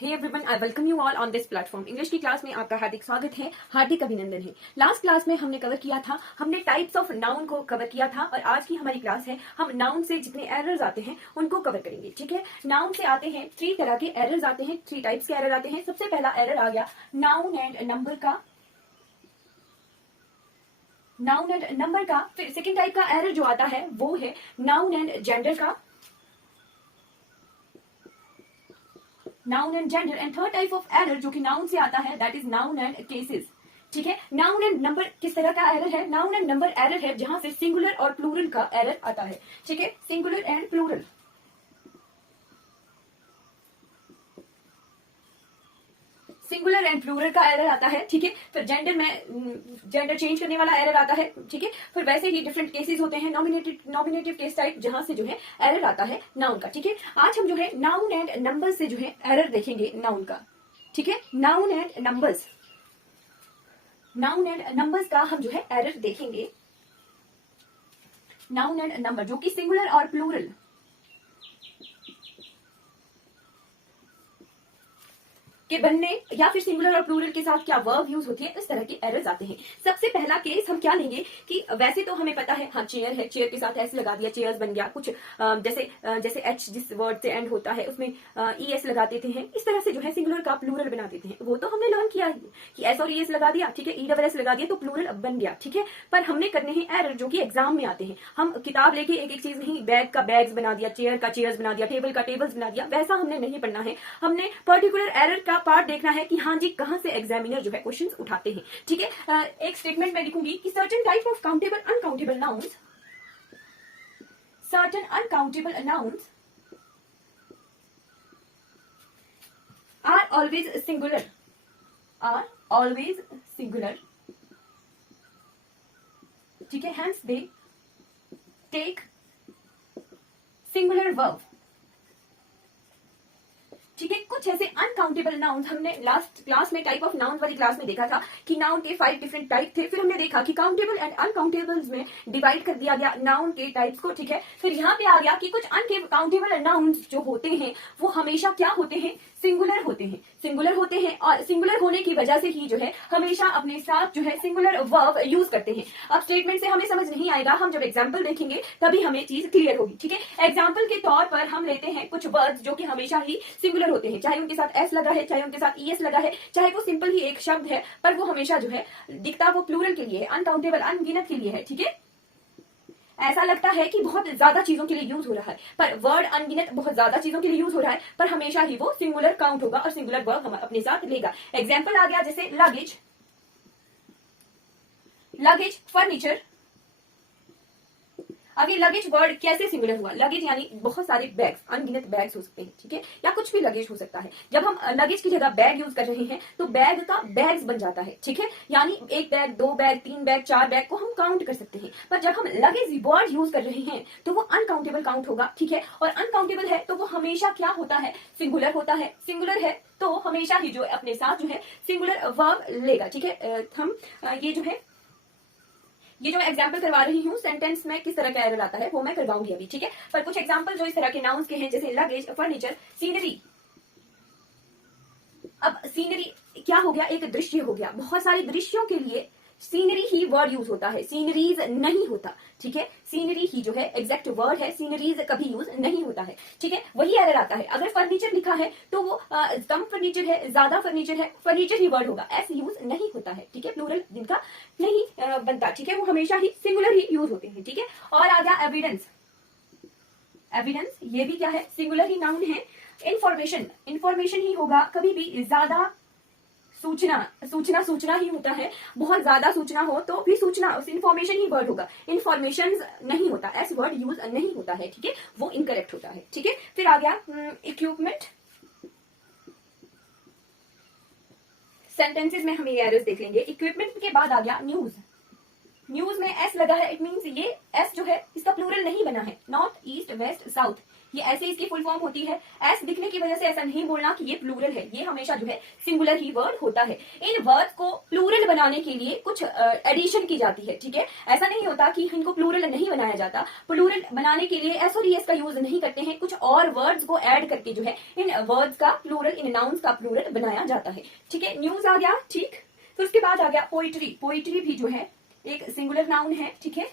Hey everyone, I welcome you all on this platform. English की class में आपका हार्दिक स्वागत है, हार्दिक अभिनंदन है। लास्ट क्लास में हमने कवर किया था, हमने टाइप्स ऑफ नाउन को कवर किया था और आज की हमारी क्लास है, हम नाउन से जितने एरर्स आते हैं उनको कवर करेंगे। ठीक है, नाउन से आते हैं 3 तरह के एरर्स आते हैं, 3 टाइप्स के एरर आते हैं। सबसे पहला एरर आ गया नाउन एंड नंबर का, नाउन एंड नंबर का। फिर सेकेंड टाइप का एरर जो आता है वो है नाउन एंड जेंडर का, noun and gender. And third type of error जो कि नाउन से आता है that is noun and cases. ठीक है, नाउन एंड नंबर किस तरह का एरर है? नाउन एंड नंबर एरर है जहां से सिंगुलर और प्लूरल का एरर आता है। ठीक है, singular and plural, singular and plural का एरर आता है। ठीक है, फिर जेंडर में जेंडर चेंज करने वाला एरर आता है। ठीक है, फिर वैसे ही डिफरेंट केसेस होते हैं, नॉमिनेटिव केस टाइप, जहां से जो है एरर आता है नाउन का। ठीक है, आज हम जो है नाउन एंड नंबर से जो है एरर देखेंगे नाउन का। ठीक है, noun and numbers, noun and numbers का हम जो है एरर देखेंगे। नाउन एंड नंबर जो कि सिंगुलर और प्लूरल के बनने या फिर सिंगुलर और प्लूरल के साथ क्या वर्ब यूज होती है, इस तरह के एरर्स आते हैं। सबसे पहला केस हम क्या लेंगे कि वैसे तो हमें पता है, हाँ चेयर है, चेयर के साथ एस लगा दिया, चेयर्स बन गया। कुछ जैसे एच जिस वर्ड से एंड होता है उसमें ई एस लगा देते हैं, इस तरह से जो है सिंगुलर का प्लूरल बना देते हैं। वो तो हमने लर्न किया है कि एस और ई एस लगा दिया, ठीक है, ई डबल एस लगा दिया तो प्लूरल बन गया। ठीक है, पर हमने करने हैं एरर जो कि एग्जाम में आते हैं। हम किताब लेके एक एक चीज नहीं, बैग का बैग्स बना दिया, चेयर का चेयर्स बना दिया, टेबल का टेबल्स बना दिया, वैसा हमने नहीं पढ़ना है। हमने पर्टिकुलर एरर का पार्ट देखना है कि हाँ जी कहां से एग्जामिनर जो है क्वेश्चंस उठाते हैं। ठीक है, एक स्टेटमेंट में लिखूंगी कि certain type of countable uncountable nouns, certain uncountable nouns are always singular, are always singular. ठीक है, hence they take singular verb. ठीक है, कुछ ऐसे अनकाउंटेबल नाउन हमने लास्ट क्लास में टाइप ऑफ नाउन वाली क्लास में देखा था कि नाउन के 5 डिफरेंट टाइप थे। फिर हमने देखा कि काउंटेबल एंड अनकाउंटेबल्स में डिवाइड कर दिया गया नाउन के टाइप्स को। ठीक है, फिर यहाँ पे आ गया कि कुछ अनकाउंटेबल नाउन्स जो होते हैं वो हमेशा क्या होते हैं, सिंगुलर होते हैं, सिंगुलर होते हैं। और सिंगुलर होने की वजह से ही जो है हमेशा अपने साथ जो है सिंगुलर वर्ब यूज करते हैं। अब स्टेटमेंट से हमें समझ नहीं आएगा, हम जब एग्जाम्पल देखेंगे तभी हमें चीज क्लियर होगी। ठीक है, एग्जाम्पल के तौर पर हम लेते हैं कुछ वर्ड्स जो कि हमेशा ही सिंगुलर होते हैं, चाहे उनके साथ एस लगा है, चाहे उनके साथ ई एस लगा है, चाहे वो सिंपल ही एक शब्द है, पर वो हमेशा जो है दिखता वो प्लूरल के लिए है, अनकाउंटेबल अनगिनत के लिए है। ठीक है, ऐसा लगता है कि बहुत ज्यादा चीजों के लिए यूज हो रहा है, पर वर्ड अनगिनत बहुत ज्यादा चीजों के लिए यूज हो रहा है, पर हमेशा ही वो सिंगुलर काउंट होगा और सिंगुलर वर्ब हम अपने साथ लेगा। एग्जाम्पल आ गया जैसे लगेज, लगेज, फर्नीचर। अब ये लगेज वर्ड कैसे सिंगुलर हुआ? लगेज यानी बहुत सारे बैग्स, अनगिनत बैग्स हो सकते हैं। ठीक है, या कुछ भी लगेज हो सकता है। जब हम लगेज की जगह बैग यूज कर रहे हैं तो बैग का बैग्स बन जाता है। ठीक है, यानी 1 बैग, 2 बैग, 3 बैग, 4 बैग को हम काउंट कर सकते हैं। पर जब हम लगेज वर्ड यूज कर रहे हैं तो वो अनकाउंटेबल काउंट होगा। ठीक है, और अनकाउंटेबल है तो वो हमेशा क्या होता है, सिंगुलर होता है। सिंगुलर है तो हमेशा ही जो अपने साथ जो है सिंगुलर वर्ब लेगा। ठीक है, हम ये जो एग्जाम्पल करवा रही हूँ सेंटेंस में किस तरह का एरर आता है वो मैं करवाऊंगी अभी। ठीक है, पर कुछ एग्जाम्पल जो इस तरह के नाउन्स के हैं जैसे लगेज, फर्नीचर, सीनरी। अब सीनरी क्या हो गया, एक दृश्य हो गया। बहुत सारे दृश्यों के लिए सीनरी ही वर्ड यूज होता है, सीनरीज नहीं होता। ठीक है, सीनरी ही जो है एग्जैक्ट वर्ड है, सीनरीज कभी यूज नहीं होता है। ठीक है, वही एरर आता है। अगर फर्नीचर लिखा है तो वो कम फर्नीचर है, ज्यादा फर्नीचर है, फर्नीचर ही वर्ड होगा, एस यूज नहीं होता है। ठीक है, प्लूरल जिनका नहीं बनता, ठीक है, वो हमेशा ही सिंगुलर ही यूज होते हैं। ठीक है, और आ गया एविडेंस, एविडेंस ये भी क्या है, सिंगुलर ही नाउन है। इंफॉर्मेशन, इंफॉर्मेशन ही होगा, कभी भी ज्यादा सूचना, सूचना सूचना ही होता है। बहुत ज्यादा सूचना हो तो भी सूचना, इंफॉर्मेशन ही वर्ड होगा, इंफॉर्मेशन नहीं होता, एस वर्ड यूज नहीं होता है। ठीक है, वो इनकरेक्ट होता है। ठीक है, फिर आ गया इक्विपमेंट। सेंटेंसेस में हम ये एरर्स देख लेंगे। इक्विपमेंट के बाद आ गया न्यूज, न्यूज में एस लगा है, इट मीन्स ये एस जो है इसका प्लूरल नहीं बना है, नॉर्थ ईस्ट वेस्ट साउथ, ये ऐसे इसकी फुल फॉर्म होती है। एस दिखने की वजह से ऐसा नहीं बोलना कि ये प्लूरल है, ये हमेशा जो है सिंगुलर ही वर्ड होता है। इन वर्ड को प्लूरल बनाने के लिए कुछ एडिशन की जाती है, ठीक है। ऐसा नहीं होता कि इनको प्लूरल नहीं बनाया जाता। प्लूरल बनाने के लिए एस और ईएस का यूज नहीं करते हैं, कुछ और वर्ड्स को ऐड करके जो है इन वर्ड्स का प्लूरल, इन नाउन्स का प्लूरल बनाया जाता है, ठीक है। न्यूज आ गया, ठीक। तो उसके बाद आ गया पोइट्री। पोइट्री भी जो है एक सिंगुलर नाउन है, ठीक है।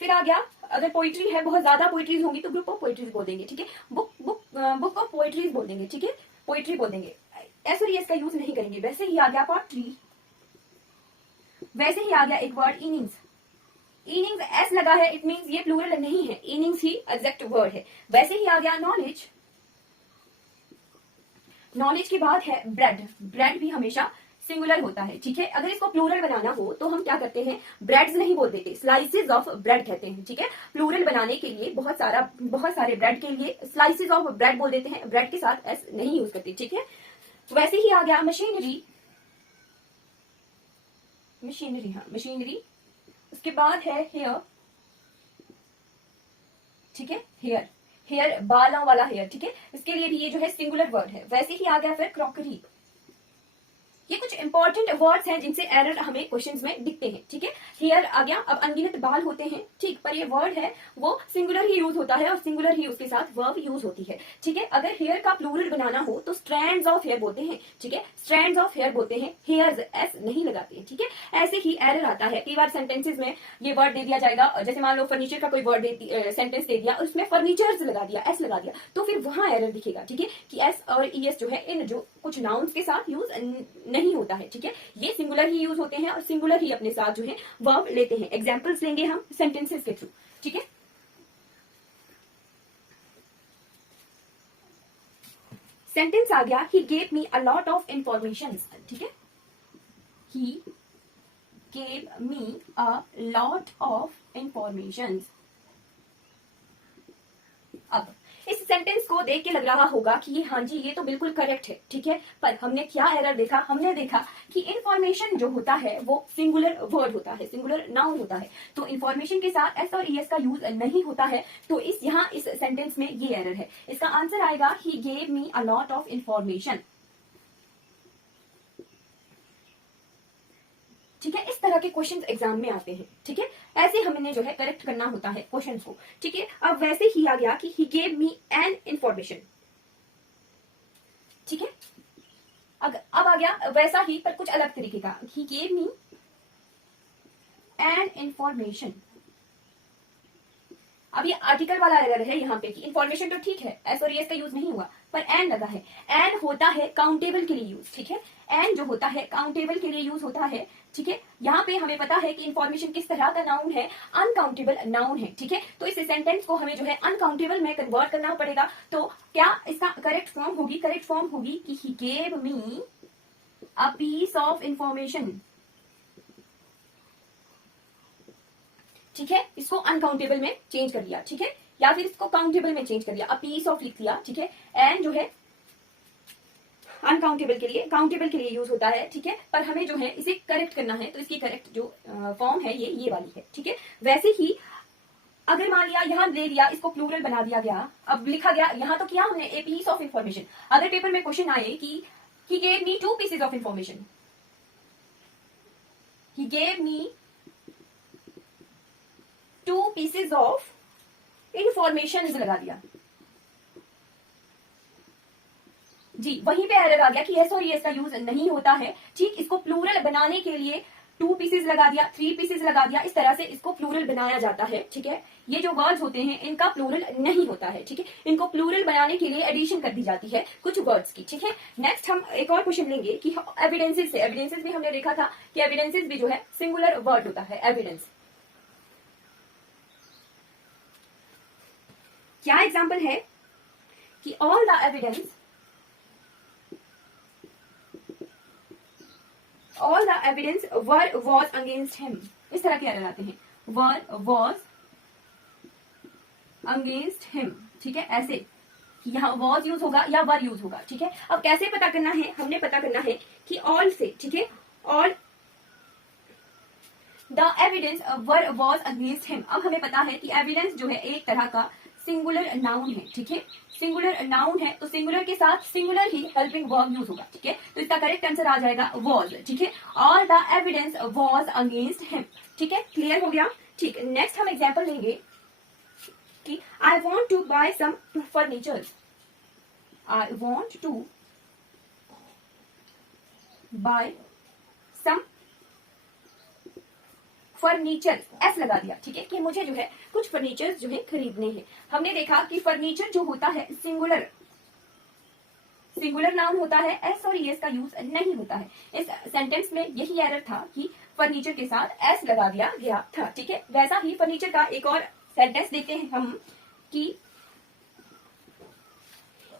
फिर आ गया, अगर पोइट्री है, बहुत ज्यादा पोइट्रीज होंगी तो ग्रुप ऑफ पोइट्रीज बोल देंगे, ठीक है। बुक ऑफ पोइट्रीज बोल देंगे, ठीक है। पोइट्री बोल देंगे, एस और एस का यूज नहीं करेंगे। वैसे ही आ गया पोइट्री, वैसे ही आ गया एक वर्ड इनिंग्स। इनिंग्स एस लगा है, इट मींस ये प्लूरल नहीं है, इनिंग्स ही एग्जैक्ट वर्ड है। वैसे ही आ गया नॉलेज। नॉलेज के बाद है ब्रेड। ब्रेड भी हमेशा सिंगुलर होता है, ठीक है। अगर इसको प्लूरल बनाना हो तो हम क्या करते हैं, ब्रेड्स नहीं बोल देते, स्लाइसेस ऑफ ब्रेड कहते हैं, ठीक है। प्लूरल बनाने के लिए बहुत सारे ब्रेड के लिए स्लाइसेस ऑफ ब्रेड बोल देते हैं, ब्रेड के साथ एस नहीं यूज करते, ठीक है। वैसे ही आ गया मशीनरी। मशीनरी, हाँ मशीनरी। उसके बाद है हेयर, ठीक है। हेयर, हेयर बालों वाला हेयर, ठीक है। इसके लिए भी ये जो है सिंगुलर वर्ड है। वैसे ही आ गया फिर क्रॉकरी। ये कुछ इंपॉर्टेंट वर्ड्स हैं जिनसे एरर हमें क्वेश्चंस में दिखते हैं, ठीक है। हेयर आ गया, अब अनगिनत बाल होते हैं, ठीक, पर ये वर्ड है वो सिंगुलर ही यूज होता है और सिंगुलर ही उसके साथ वर्ब यूज होती है, ठीक है। अगर हेयर का प्लूरल बनाना हो तो स्ट्रैंड्स ऑफ हेयर बोलते हैं, ठीक है। स्ट्रैंड्स ऑफ हेयर बोलते हैं, हेयर्स एस नहीं लगाते हैं, ठीक है। ऐसे ही एरर आता है कई बार सेंटेंसेस में, ये वर्ड दे दिया जाएगा, जैसे मान लो फर्नीचर का कोई वर्ड सेंटेंस दे दिया और उसमें फर्नीचर्स लगा दिया, एस लगा दिया, तो फिर वहां एरर दिखेगा, ठीक है, कि एस और ईएस जो है इन जो कुछ नाउन्स के साथ यूज नहीं होता है, ठीक है। ये सिंगुलर ही यूज होते हैं और सिंगुलर ही अपने साथ जो है वर्ब लेते हैं। एग्जांपल्स लेंगे हम सेंटेंसेस के थ्रू, ठीक है। सेंटेंस आ गया, ही gave me a lot of information, ठीक है। ही gave me a lot of information. अब इस सेंटेंस को देख के लग रहा होगा कि ये, हाँ जी ये तो बिल्कुल करेक्ट है, ठीक है। पर हमने क्या एरर देखा, हमने देखा कि इंफॉर्मेशन जो होता है वो सिंगुलर वर्ड होता है, सिंगुलर नाउन होता है, तो इंफॉर्मेशन के साथ एस और ईएस का यूज नहीं होता है, तो इस सेंटेंस में ये एरर है। इसका आंसर आएगा, ही gave me a lot of information, ठीक है। इस तरह के क्वेश्चंस एग्जाम में आते हैं, ठीक है। ऐसे हमने जो है करेक्ट करना होता है क्वेश्चंस को, ठीक है। अब वैसे ही आ गया कि he gave me an information, ठीक है। अब आ गया वैसा ही पर कुछ अलग तरीके का, ही गेव मी एन इंफॉर्मेशन। अब ये आर्टिकल वाला एरर है यहाँ पे कि इंफॉर्मेशन तो ठीक है, एस और एस का यूज नहीं हुआ, पर एन लगा है। एन होता है काउंटेबल के लिए यूज, ठीक है। एन जो होता है काउंटेबल के लिए यूज होता है, ठीक है। यहाँ पे हमें पता है कि इंफॉर्मेशन किस तरह का नाउन है, अनकाउंटेबल नाउन है, ठीक है। तो इस सेंटेंस को हमें जो है अनकाउंटेबल में कन्वर्ट करना पड़ेगा। तो क्या इसका करेक्ट फॉर्म होगी, करेक्ट फॉर्म होगी कि he gave me a piece of information, ठीक है। इसको अनकाउंटेबल में चेंज कर दिया, ठीक है, या फिर इसको काउंटेबल में चेंज कर दिया, अ पीस ऑफ लिख दिया, ठीक है। एन जो है अनकाउंटेबल के लिए, काउंटेबल के लिए यूज होता है, ठीक है। पर हमें जो है इसे करेक्ट करना है, तो इसकी करेक्ट जो फॉर्म है ये वाली है, ठीक है। वैसे ही अगर मान लिया यहां ले लिया, इसको प्लूरल बना दिया गया, अब लिखा गया यहां तो किया हमने ए पीस ऑफ इंफॉर्मेशन। अगर पेपर में क्वेश्चन आए कि he gave me 2 pieces of information, he gave me 2 pieces of information लगा दिया, जी, वहीं पे एरर आ गया कि एस और एस का यूज नहीं होता है, ठीक। इसको प्लूरल बनाने के लिए 2 पीसेज लगा दिया, 3 पीसेज लगा दिया, इस तरह से इसको प्लूरल बनाया जाता है, ठीक है। ये जो वर्ड्स होते हैं इनका प्लूरल नहीं होता है, ठीक है। इनको प्लूरल बनाने के लिए एडिशन कर दी जाती है कुछ वर्ड्स की, ठीक है। नेक्स्ट हम एक और क्वेश्चन लेंगे कि एविडेंसेस से, एविडेंसेस भी हमने देखा था कि एविडेंसेस भी जो है सिंगुलर वर्ड होता है, एविडेंस। क्या एग्जाम्पल है कि all the evidence, all the evidence was against him, इस तरह के एरर आते हैं, was against him, ठीक है। ऐसे कि यहाँ was यूज होगा या वर यूज होगा, ठीक है। अब कैसे पता करना है, हमने पता करना है कि all से, ठीक है, all the evidence was against him. अब हमें पता है कि एविडेंस जो है एक तरह का सिंगुलर नाउन है, ठीक है, सिंगुलर नाउन है तो सिंगुलर के साथ सिंगुलर ही हेल्पिंग वर्ब यूज होगा, ठीक है, तो इसका करेक्ट आंसर आ जाएगा वॉज, ठीक है, और the evidence was against him, ठीक है, क्लियर हो गया। ठीक, नेक्स्ट हम एग्जांपल लेंगे कि I want to buy some furniture, I want to buy some furniture, S लगा दिया, ठीक है, कि मुझे जो है कुछ फर्नीचर जो है खरीदने हैं। हमने देखा कि फर्नीचर जो होता है सिंगुलर, सिंगुलर नाउन होता है, एस और एस का यूज नहीं होता है। इस सेंटेंस में यही एरर था कि फर्नीचर के साथ एस लगा दिया गया था, ठीक है। वैसा ही फर्नीचर का एक और सेंटेंस देखते हैं हम कि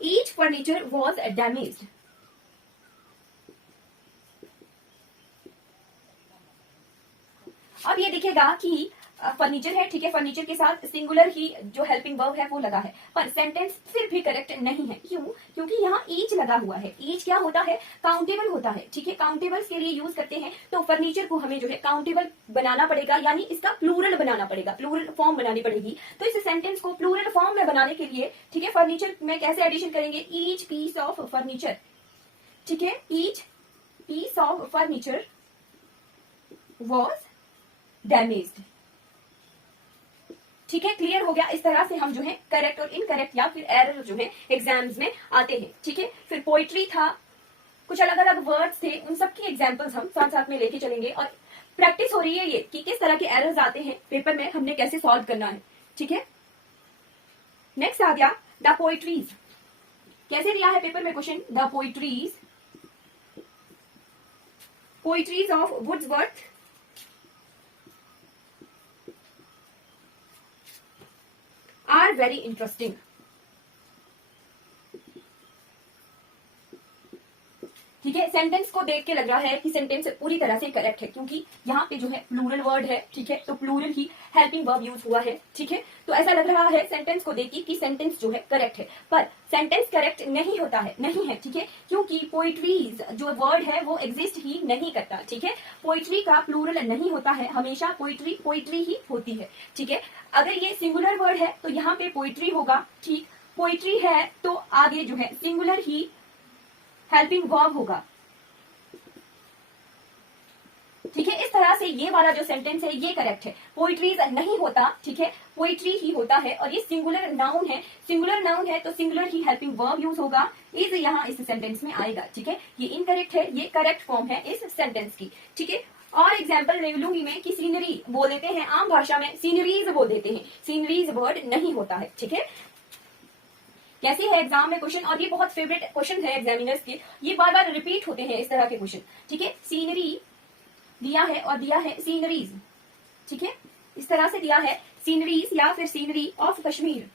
ईच फर्नीचर वॉज डैमेज्ड। अब ये दिखेगा कि फर्नीचर है, ठीक है, फर्नीचर के साथ सिंगुलर ही जो हेल्पिंग वर्ब है वो लगा है, पर सेंटेंस फिर भी करेक्ट नहीं है। क्यों? क्योंकि यहाँ ईच लगा हुआ है। ईच क्या होता है? काउंटेबल होता है, ठीक है, काउंटेबल्स के लिए यूज करते हैं, तो फर्नीचर को हमें जो है काउंटेबल बनाना पड़ेगा, यानी इसका प्लूरल बनाना पड़ेगा, प्लूरल फॉर्म बनानी पड़ेगी। तो इस सेंटेंस को प्लूरल फॉर्म में बनाने के लिए, ठीक है, फर्नीचर में कैसे एडिशन करेंगे? ईच पीस ऑफ फर्नीचर, ठीक है, each piece of furniture was damaged, ठीक है, क्लियर हो गया। इस तरह से हम जो है करेक्ट और इनकरेक्ट या फिर एरर जो है एग्जाम्स में आते हैं, ठीक है। फिर पोइट्री था, कुछ अलग अलग वर्ड्स थे, उन सबकी एग्जाम्पल्स हम साथ साथ में लेके चलेंगे और प्रैक्टिस हो रही है ये कि किस तरह के एरर्स आते हैं पेपर में, हमने कैसे सॉल्व करना है, ठीक है। नेक्स्ट आ गया द पोइट्रीज। कैसे दिया है पेपर में question? The poetries, poetries of Wordsworth are very interesting, ठीक है। सेंटेंस को देख के लग रहा है कि सेंटेंस पूरी तरह से करेक्ट है, क्योंकि यहाँ पे जो है प्लूरल वर्ड है, ठीक है, तो प्लूरल ही हेल्पिंग वर्ब यूज हुआ है, ठीक है। तो ऐसा लग रहा है सेंटेंस को देख के कि सेंटेंस जो है करेक्ट है, पर सेंटेंस करेक्ट नहीं होता है, नहीं है, ठीक है, क्योंकि पोइट्रीज जो वर्ड है वो एग्जिस्ट ही नहीं करता, ठीक है। पोइट्री का प्लूरल नहीं होता है, हमेशा पोइट्री पोइट्री ही होती है, ठीक है। अगर ये सिंगुलर वर्ड है तो यहाँ पे पोइट्री होगा, ठीक, पोइट्री है तो आगे जो है सिंगुलर ही हेल्पिंग वर्ब होगा, ठीक है। इस तरह से ये वाला जो सेंटेंस है ये करेक्ट है, पोइट्रीज नहीं होता, ठीक है, पोइट्री ही होता है, और ये सिंगुलर नाउन है, सिंगुलर नाउन है तो सिंगुलर ही हेल्पिंग वर्ब यूज होगा, इज यहाँ इस सेंटेंस में आएगा, ठीक है। ये इनकरेक्ट है, ये करेक्ट फॉर्म है इस सेंटेंस की, ठीक है। और एग्जाम्पल ले लूंगी मैं कि सीनरी बोल देते हैं, आम भाषा में सीनरीज बोल देते हैं, सीनरीज वर्ड नहीं होता है, ठीक है। कैसी है एग्जाम में क्वेश्चन, और ये बहुत फेवरेट क्वेश्चन है एग्जामिनर्स के, ये बार बार रिपीट होते हैं इस तरह के क्वेश्चन, ठीक है। सीनरी दिया है और दिया है सीनरीज, ठीक है, इस तरह से दिया है सीनरीज या फिर सीनरी ऑफ कश्मीर,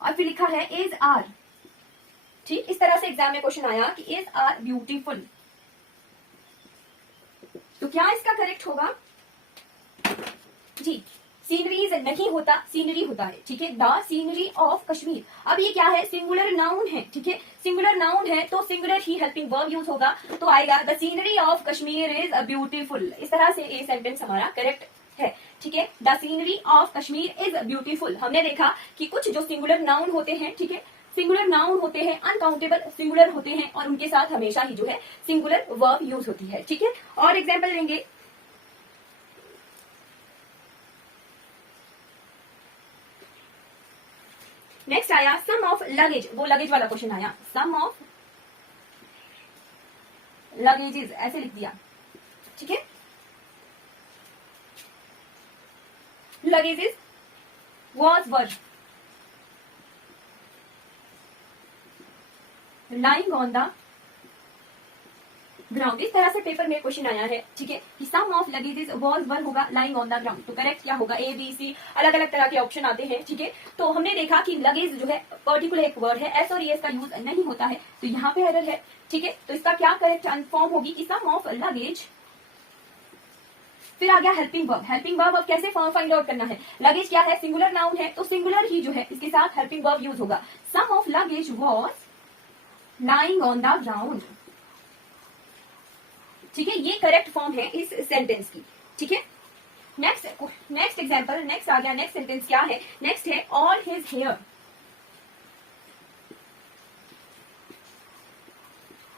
और फिर लिखा है इज आर, ठीक, इस तरह से एग्जाम में क्वेश्चन आया कि इज आर ब्यूटीफुल, तो क्या इसका करेक्ट होगा? जी, सीनरीज नहीं होता, सीनरी होता है, ठीक है, द सीनरी ऑफ कश्मीर। अब ये क्या है? सिंगुलर नाउन है, ठीक है, सिंगुलर नाउन है तो सिंगुलर ही हेल्पिंग वर्ब यूज होगा, तो आएगा the scenery of Kashmir is beautiful. इस तरह से ये सेंटेंस हमारा करेक्ट है, ठीक है, the scenery of Kashmir is beautiful. हमने देखा कि कुछ जो सिंगुलर नाउन होते हैं, ठीक है, सिंगुलर नाउन होते हैं, अनकाउंटेबल सिंगुलर होते हैं, और उनके साथ हमेशा ही जो है सिंगुलर वर्ब यूज होती है, ठीक है। और एग्जाम्पल लेंगे, नेक्स्ट आया सम ऑफ लगेज, वो लगेज वाला क्वेश्चन आया, सम ऑफ लगेजेस, ऐसे लिख दिया, ठीक है। Luggages was were lying on the ground. इस तरह से पेपर में क्वेश्चन आया है, ठीक है, कि सम ऑफ लगेजेस वॉज वन होगा लाइंग ऑन द ग्राउंड, तो करेक्ट क्या होगा? ए बी सी, अलग अलग तरह के ऑप्शन आते हैं, ठीक है। तो हमने देखा कि लगेज जो है पर्टिकुलर एक वर्ड है, एस और एस का यूज नहीं होता है, तो यहाँ पे एरर है, ठीक है। तो इसका क्या करेक्ट फॉर्म होगी कि सम ऑफ लगेज, फिर आ गया हेल्पिंग वर्ब। हेल्पिंग वर्ब अब कैसे फाइंड आउट करना है? लगेज क्या है? सिंगुलर नाउन है, तो सिंगुलर ही जो है इसके साथ हेल्पिंग वर्ब यूज होगा। Some of luggage was lying on the ground, ठीक है, ये करेक्ट फॉर्म है इस सेंटेंस की। ठीक है, नेक्स्ट एग्जाम्पल, नेक्स्ट आ गया, नेक्स्ट सेंटेंस क्या है, नेक्स्ट है all his hair.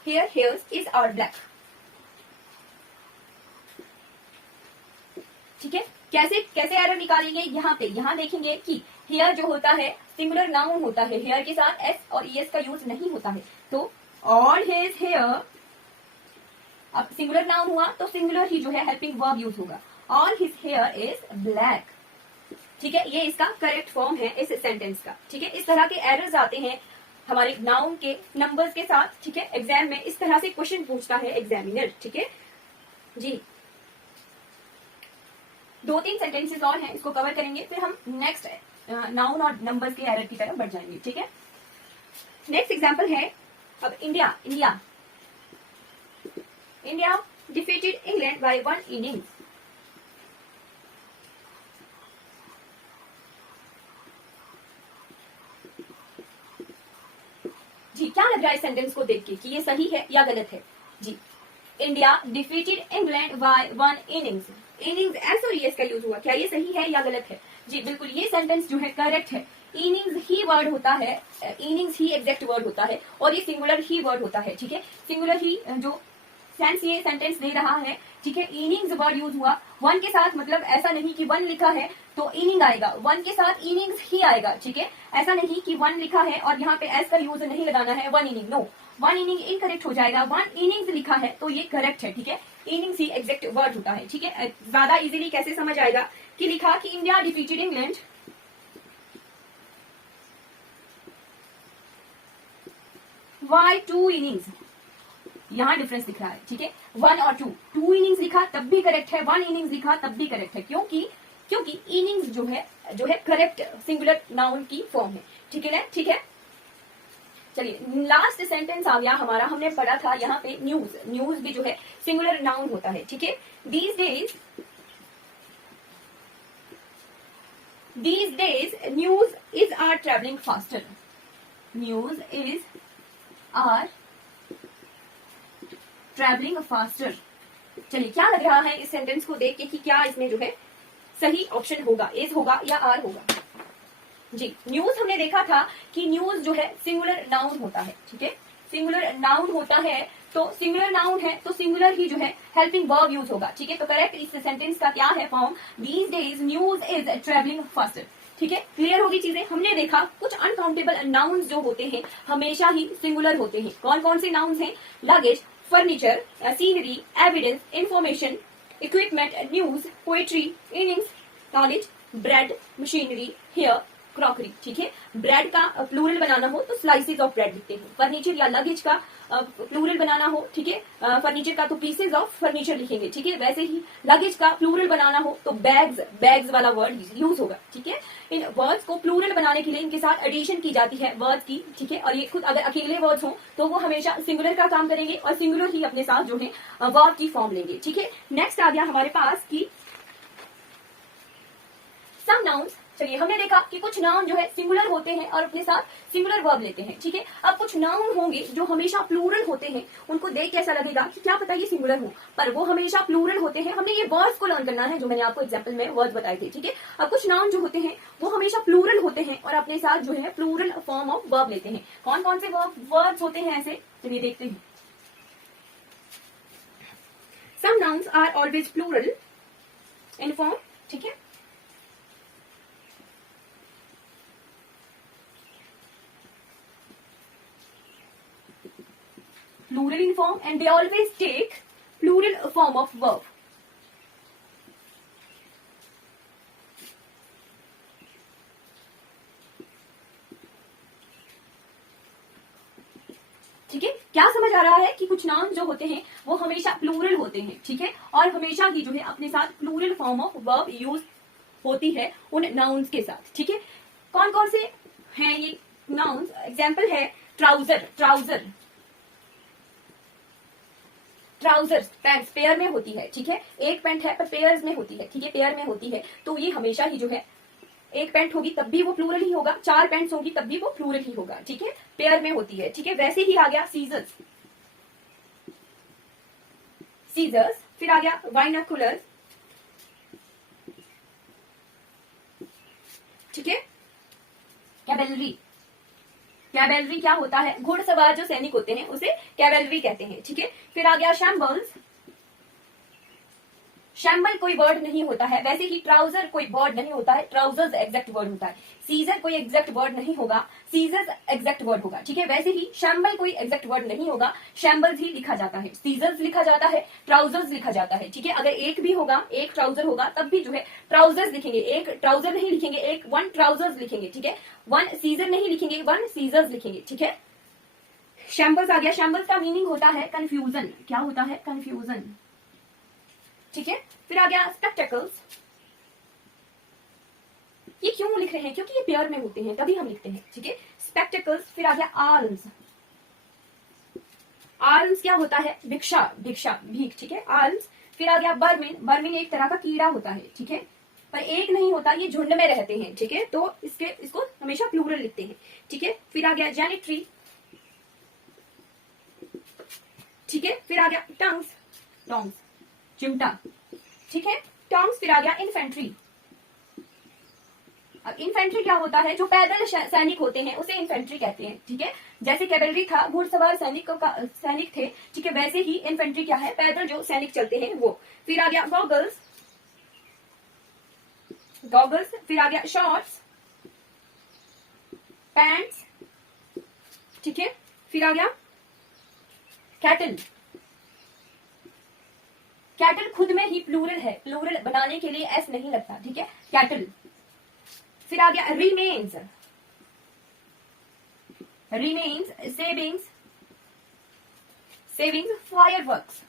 Hair, hairs is are black. ठीक है, कैसे कैसे एरर निकालेंगे, यहाँ पे यहाँ देखेंगे कि हेयर जो होता है सिंगुलर नाउन होता है, हेयर के साथ एस और ईएस का यूज नहीं होता है, तो ऑल हिज हेयर, अब सिंगुलर नाउन हुआ तो सिंगुलर ही जो है हेल्पिंग वर्ब यूज होगा, all his here is black. ठीक है, ये इसका करेक्ट फॉर्म है इस सेंटेंस का। ठीक है, इस तरह के एरर्स आते हैं हमारे नाउन के नंबर्स के साथ। ठीक है, एग्जाम में इस तरह से क्वेश्चन पूछता है एग्जामिनर। ठीक है जी, 2-3 सेंटेंसेस और हैं, इसको कवर करेंगे, फिर हम नेक्स्ट नाउन और नंबर्स के एरर की तरफ बढ़ जाएंगे। ठीक है, नेक्स्ट एग्जांपल है अब India. India defeated England by 1 innings. जी, क्या लग रहा है इस सेंटेंस को देख के कि ये सही है या गलत है? जी, India defeated England by 1 innings. Innings S और ईएस का यूज हुआ, क्या ये सही है या गलत है? जी बिल्कुल, ये सेंटेंस जो है करेक्ट है। इनिंग्स ही वर्ड होता है, इनिंग्स ही एग्जैक्ट वर्ड होता है और ये सिंगुलर ही वर्ड होता है। ठीक है, सिंगुलर ही जो सेंस ये सेंटेंस दे रहा है। ठीक है, इनिंग्स वर्ड यूज हुआ 1 के साथ, मतलब ऐसा नहीं कि 1 लिखा है तो इनिंग आएगा, 1 के साथ इनिंग्स ही आएगा। ठीक है, ऐसा नहीं कि 1 लिखा है और यहाँ पे एस का यूज नहीं लगाना है, 1 इनिंग, नो, 1 इनिंग इनकरेक्ट हो जाएगा, 1 इनिंग्स लिखा है तो ये करेक्ट है। ठीक है, इनिंग्स ही एग्जैक्ट वर्ड होता है। ठीक है, ज्यादा इजीली कैसे समझ आएगा कि लिखा कि India defeated England by 2 innings, यहाँ डिफरेंस दिख रहा है। ठीक है, 1 और 2 इनिंग्स लिखा तब भी करेक्ट है, 1 इनिंग्स लिखा तब भी करेक्ट है, क्योंकि इनिंग्स जो है करेक्ट सिंगुलर नाउन की फॉर्म है। ठीक है ना, ठीक है, चलिए लास्ट सेंटेंस आ गया हमारा, हमने पढ़ा था यहाँ पे न्यूज भी जो है सिंगुलर नाउन होता है। ठीक है, these days news is are traveling faster, news is are traveling faster। चलिए, क्या लग रहा है इस सेंटेंस को देख के कि क्या इसमें जो है सही ऑप्शन होगा, इज होगा या आर होगा? जी, न्यूज हमने देखा था कि न्यूज जो है सिंगुलर नाउन होता है। ठीक है, सिंगुलर नाउन होता है तो सिंगुलर नाउन है तो सिंगुलर ही जो है हेल्पिंग वर्ब यूज होगा। ठीक है, तो करेक्ट इस सेंटेंस का क्या है form? These days news is travelling faster. ठीक है, क्लियर होगी चीजें। हमने देखा कुछ अनकाउंटेबल नाउन्स जो होते हैं हमेशा ही सिंगुलर होते हैं। कौन कौन से नाउन्स हैं? Luggage, furniture, scenery, evidence, information, equipment, news, poetry, innings, knowledge, bread, machinery, hair, crockery. ठीक है, ब्रेड का प्लूरल बनाना हो तो स्लाइसेस ऑफ ब्रेड लिखते हैं, फर्नीचर या लगेज का प्लूरल बनाना हो, ठीक है, फर्नीचर का तो पीसेज ऑफ फर्नीचर लिखेंगे। ठीक है, वैसे ही लगेज का प्लूरल बनाना हो तो बैग्स वाला वर्ड यूज होगा। ठीक है, इन वर्ड्स को प्लूरल बनाने के लिए इनके साथ एडिशन की जाती है वर्ड्स की। ठीक है, और ये खुद अगर अकेले वर्ड्स हो तो वो हमेशा सिंगुलर का काम करेंगे और सिंगुलर ही अपने साथ जो है वर्ब की फॉर्म लेंगे। ठीक है, नेक्स्ट आ गया हमारे पास की सम नाउन्स। चलिए, हमने देखा कि कुछ नाउन जो है सिंगुलर होते हैं और अपने साथ सिंगुलर वर्ब लेते हैं। ठीक है, अब कुछ नाउन होंगे जो हमेशा प्लूरल होते हैं, उनको देख कैसा लगेगा कि क्या पता ये सिंगुलर हो, पर वो हमेशा प्लूरल होते हैं। हमने ये वर्ड्स को लर्न करना है जो मैंने आपको एग्जांपल में वर्ड्स बताए थे। ठीक है, अब कुछ नाउन जो होते हैं वो हमेशा प्लूरल होते हैं और अपने साथ जो है प्लूरल फॉर्म ऑफ वर्ब लेते हैं। कौन कौन से वर्ड्स होते हैं ऐसे, चलिए देखते हैं। Some nouns are always plural in form. ठीक है, plural in form and they always take plural form of verb. ठीक है, क्या समझ आ रहा है कि कुछ नाउन जो होते हैं वो हमेशा प्लूरल होते हैं। ठीक है, और हमेशा ही जो है अपने साथ plural form of verb use होती है उन नाउन्स के साथ। ठीक है, कौन कौन से हैं ये नाउन्स? एग्जाम्पल है ट्राउजर, ट्राउजर्स, पैंट्स पेयर में होती है। ठीक है, एक पैंट है पर पेयर्स में होती है। ठीक है, पेयर में होती है तो ये हमेशा ही जो है एक पैंट होगी तब भी वो प्लूरल ही होगा, 4 पैंट्स होगी तब भी वो प्लूरल ही होगा। ठीक है, पेयर में होती है। ठीक है, वैसे ही आ गया सीजर्स, फिर आ गया बाइनोकुलर, ठीक है। कैवेलरी, कैवेलरी क्या होता है, घुड़सवार जो सैनिक होते हैं उसे कैवेलरी कहते हैं, ठीक है। फिर आ गया शैम्बल्स, शैम्बल कोई वर्ड नहीं होता है, वैसे ही ट्राउजर कोई वर्ड नहीं होता है, ट्राउजर्स एग्जैक्ट वर्ड होता है। सीजर कोई एग्जैक्ट वर्ड नहीं होगा, सीजर्स एग्जैक्ट वर्ड होगा, ठीक है। वैसे ही शैम्बल कोई एग्जैक्ट वर्ड नहीं होगा, शैम्बल्स ही लिखा जाता है, सीजर्स लिखा जाता है, ट्राउजर्स लिखा जाता है, ठीक है। अगर एक भी होगा, एक ट्राउजर होगा तब भी जो है ट्राउजर्स लिखेंगे, एक ट्राउजर नहीं लिखेंगे, एक वन ट्राउजर्स लिखेंगे, ठीक है। वन सीजर नहीं लिखेंगे, वन सीजर्स लिखेंगे, ठीक है। शैम्बल्स आ गया, शैम्बल्स का मीनिंग होता है कंफ्यूजन, क्या होता है, कंफ्यूजन, ठीक है। फिर आ गया स्पेक्टेकल्स, ये क्यों लिख रहे हैं, क्योंकि ये पेयर में होते हैं तभी हम लिखते हैं, ठीक है, स्पेक्टेकल्स। फिर आ गया आर्म्स, आर्म्स क्या होता है, भिक्षा, भिक्षा भीख, ठीक है, आर्म्स। फिर आ गया बर्मिन, बर्मिन एक तरह का कीड़ा होता है, ठीक है, पर एक नहीं होता, ये झुंड में रहते हैं, ठीक है, तो इसको हमेशा प्लूरल लिखते हैं, ठीक है। फिर आ गया जेनेट्री, ठीक है। फिर आ गया टंग्स, टोंग्स चिमटा, ठीक है, टर्म्स। फिर आ गया इन्फेंट्री, अब इन्फेंट्री क्या होता है, जो पैदल सैनिक होते हैं उसे इन्फेंट्री कहते हैं, ठीक है। जैसे कैवेलरी था, घुड़सवार सैनिक थे, ठीक है, वैसे ही इन्फेंट्री क्या है, पैदल जो सैनिक चलते हैं वो। फिर आ गया गॉगल्स, गॉगल्स। फिर आ गया शॉर्ट्स, पैंट्स, ठीक है। फिर आ गया कैटल, कैटल खुद में ही प्लूरल है, प्लूरल बनाने के लिए एस नहीं लगता, ठीक है, कैटल। फिर आ गया remains, remains, savings, savings, fireworks.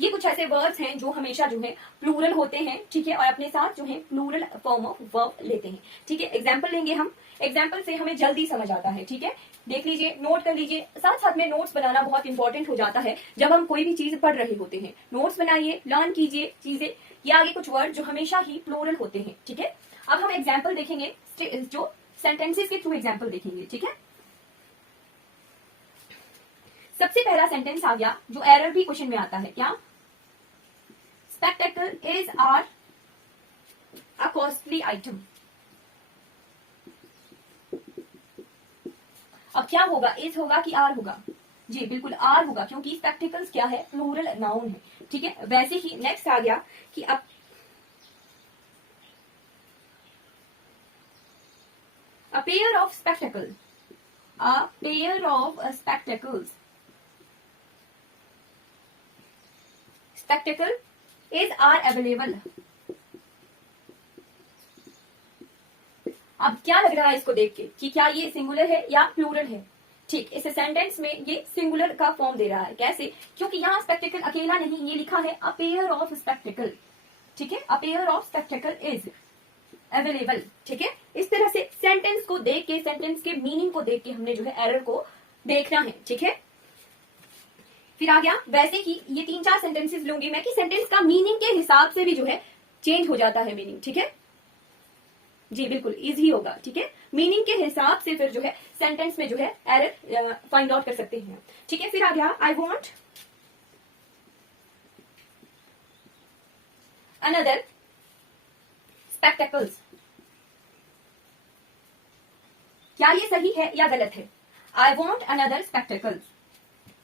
ये कुछ ऐसे वर्ड्स हैं जो हमेशा जो है प्लूरल होते हैं, ठीक है, और अपने साथ जो है प्लूरल फॉर्म ऑफ वर्ब लेते हैं, ठीक है। एग्जाम्पल लेंगे हम, एग्जाम्पल से हमें जल्दी समझ आता है, ठीक है। देख लीजिए, नोट कर लीजिए, साथ साथ में नोट्स बनाना बहुत इंपॉर्टेंट हो जाता है जब हम कोई भी चीज पढ़ रहे होते हैं। नोट्स बनाइए, लर्न कीजिए चीजें, ये आगे कुछ वर्ड जो हमेशा ही प्लूरल होते हैं, ठीक है। अब हम एग्जाम्पल देखेंगे, जो सेंटेंसेस के थ्रू एग्जाम्पल देखेंगे, ठीक है। सबसे पहला सेंटेंस आ गया जो एरर भी क्वेश्चन में आता है, क्या, spectacle is are a costly item। अब क्या होगा, इज होगा कि आर होगा, जी बिल्कुल आर होगा, क्योंकि स्पेक्टिकल्स क्या है, प्लूरल नाउन है, ठीक है। वैसे ही नेक्स्ट आ गया कि अब a pair of spectacles, a pair of spectacles, spectacle is are available। अब क्या लग रहा है इसको देख के कि क्या ये सिंगुलर है या प्लूरल है, ठीक। इस सेंटेंस में ये सिंगुलर का फॉर्म दे रहा है, कैसे, क्योंकि यहाँ स्पेक्टिकल अकेला नहीं, ये लिखा है अ पेयर ऑफ स्पेक्टिकल, ठीक है, a pair of spectacled is available, ठीक है। इस तरह से सेंटेंस को देख के, सेंटेंस के मीनिंग को देख के हमने जो है एरर को देखना है, ठीक है। फिर आ गया, वैसे ही ये 3-4 सेंटेंसेस लूंगी मैं कि सेंटेंस का मीनिंग के हिसाब से भी जो है चेंज हो जाता है मीनिंग, ठीक है, जी बिल्कुल इजी होगा, ठीक है। मीनिंग के हिसाब से फिर जो है सेंटेंस में जो है एरर फाइंड आउट कर सकते हैं, ठीक है। फिर आ गया आई वॉन्ट अनदर स्पेक्टेकल्स, क्या ये सही है या गलत है, आई वॉन्ट अनदर स्पेक्टेकल्स,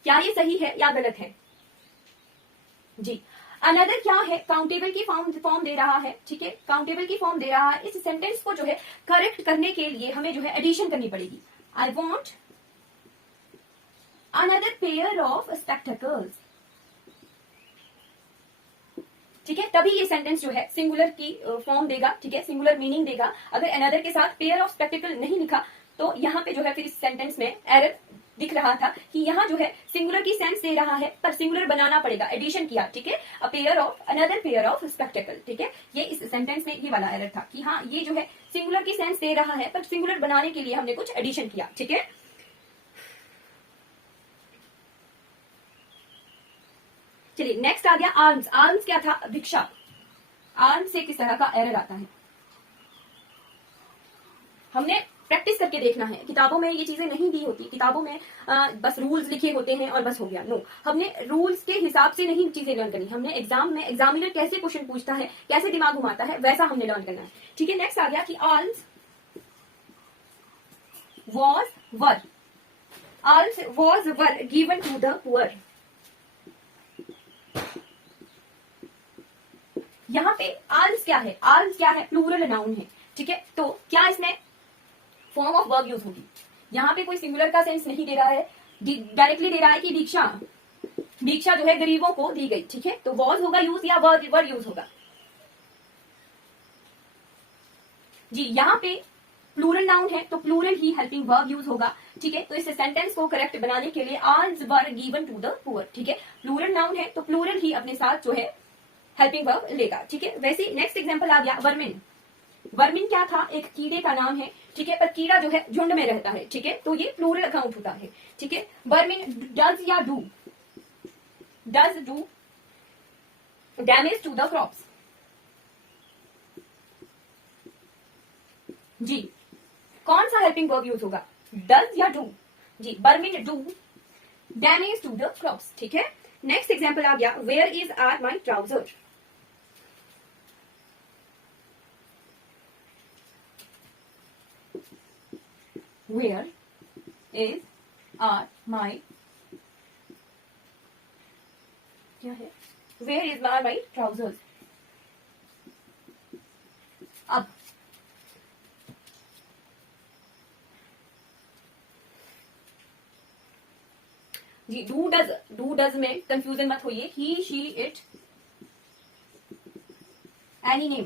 क्या ये सही है या गलत है, जी। अनदर क्या है, काउंटेबल की फॉर्म दे रहा है, ठीक है, काउंटेबल की फॉर्म दे रहा है। इस सेंटेंस को जो है करेक्ट करने के लिए हमें जो है एडिशन करनी पड़ेगी, I want another pair of spectacles, ठीक है, तभी ये सेंटेंस जो है सिंगुलर की फॉर्म देगा, ठीक है, सिंगुलर मीनिंग देगा। अगर अनदर के साथ पेयर ऑफ स्पेक्टिकल नहीं लिखा तो यहाँ पे जो है फिर इस सेंटेंस में एरर दिख रहा था कि यहाँ जो है सिंगुलर की सेंस दे रहा है पर सिंगुलर बनाना पड़ेगा, एडिशन किया, ठीक है, a pair of another pair of spectacled, ठीक है। ये इस सेंटेंस में ये वाला एरर था कि हाँ ये जो है सिंगुलर की सेंस दे रहा है पर सिंगुलर बनाने के लिए हमने कुछ एडिशन किया, ठीक है। चलिए नेक्स्ट आ गया आर्म्स, आर्म्स क्या था, भिक्षा। आर्म से किस तरह का एरर आता है, हमने प्रैक्टिस करके देखना है। किताबों में ये चीजें नहीं दी होती, किताबों में बस रूल्स लिखे होते हैं और बस हो गया। नो, हमने रूल्स के हिसाब से नहीं चीजें लर्न करनी, हमने एग्जाम में एग्जामिनर कैसे क्वेश्चन पूछता है, कैसे दिमाग घुमाता है, वैसा हमने लर्न करना है। ठीक है, नेक्स्ट आ गया कि आल्स was were, alms was were given to the poor। यहाँ पे आल्स क्या है, आल्स क्या है, प्लूरल नाउन है। ठीक है, तो क्या इसमें फॉर्म ऑफ वर्ब यूज होगी। यहाँ पे कोई सिंगुलर का सेंस नहीं दे रहा है, डायरेक्टली दे रहा है कि भिक्षा, भिक्षा जो है गरीबों को दी गई। ठीक है, तो वॉज होगा यूज या वर यूज होगा जी। यहाँ पे प्लूरल नाउन है तो प्लूरल ही हेल्पिंग वर्ब यूज होगा। ठीक है, तो इस सेंटेंस को करेक्ट बनाने के लिए alms were given to the poor. ठीक है, प्लूरल नाउन है तो प्लूरल ही अपने साथ जो है हेल्पिंग वर्ब लेगा। ठीक है, वैसे नेक्स्ट एग्जांपल आ गया वर्मिन। वर्मिन क्या था, एक कीड़े का नाम है। ठीक है, पर कीड़ा जो है झुंड में रहता है। ठीक है, तो ये प्लूरल अकाउंट होता है। ठीक है, वर्मिन डज या do, does do damage to the crops जी। कौन सा हेल्पिंग वर्ब यूज होगा, डज या डू जी। Vermin do damage to the crops. ठीक है, नेक्स्ट एग्जांपल आ गया where is are my trouser. Where is are my, क्या है, Where is are my trousers। अब जी डू डज में कंफ्यूजन मत होइए। He she it any name